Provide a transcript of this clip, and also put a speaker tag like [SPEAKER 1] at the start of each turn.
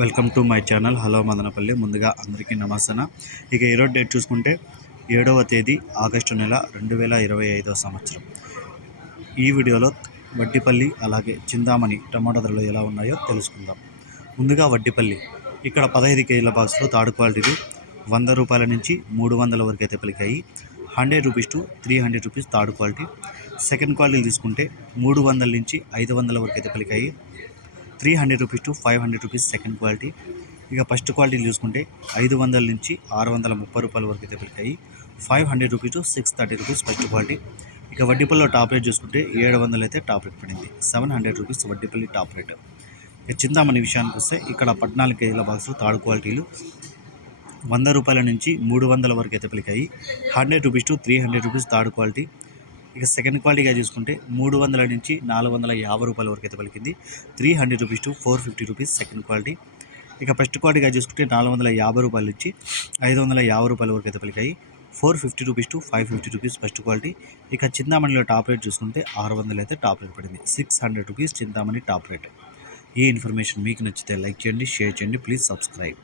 [SPEAKER 1] Welcome to my channel. Hello Madanapalle. ముందుగా అందరికీ నమస్తన. ఇక ఈరోజు డేట్ చూసుకుంటే ఏడవ తేదీ ఆగస్టు నెల రెండు వేల ఇరవై ఐదవ సంవత్సరం. ఈ వీడియోలో వడ్డిపల్లి అలాగే చిందామణి టమాటా ధరలు ఎలా ఉన్నాయో తెలుసుకుందాం. ముందుగా వడ్డిపల్లి. ఇక్కడ పదహైదు కేజీల బాక్స్లో తాడు క్వాలిటీలు వంద రూపాయల నుంచి మూడు వందల వరకు అయితే పలికాయి. Hundred rupees to three hundred rupees third quality. Second quality తీసుకుంటే మూడు వందల నుంచి ఐదు వందల వరకు అయితే పలికాయి. Three hundred rupees to five hundred rupees second quality ఇక ఫస్ట్ క్వాలిటీ చూసుకుంటే ఐదు వందల నుంచి ఆరు వందల ముప్పై రూపాయల వరకు అయితే పెరిగాయి five hundred rupees to six thirty rupees first quality ఇక వడ్డీపల్లిలో టాప్ రేట్ చూసుకుంటే ఏడు వందలు అయితే టాప్ రేట్ పడింది. Seven hundred rupees Vaddipalli top rate ఇక చింతామణి విషయానికి వస్తే ఇక్కడ పద్నాలుగు కేజీల బాక్స్ థర్డ్ క్వాలిటీలు వంద రూపాయల నుంచి మూడు వందల వరకు అయితే పలికాయి hundred rupees to three hundred rupees third quality ఇక సెకండ్ క్వాలిటీగా చూసుకుంటే మూడు వందల నుంచి నాలుగు వందల యాభై రూపాయల వరకు అయితే పలికింది. Three hundred rupees to four fifty rupees second quality ఇక ఫస్ట్ క్వాలిటీగా చూసుకుంటే నాలుగు వందల యాభై రూపాయల నుంచి ఐదు వందల యాభై రూపాయల వరకు అయితే పలికాయి. Four fifty rupees to five fifty rupees first quality ఇక చింతామణిలో టాప్ రేట్ చూసుకుంటే ఆరు వందలు అయితే టాప్ రేట్ పడింది. Six hundred rupees Chintamani top rate ఈ ఇన్ఫర్మేషన్ మీకు నచ్చితే లైక్ చేయండి షేర్ చేయండి ప్లీజ్ సబ్స్క్రైబ్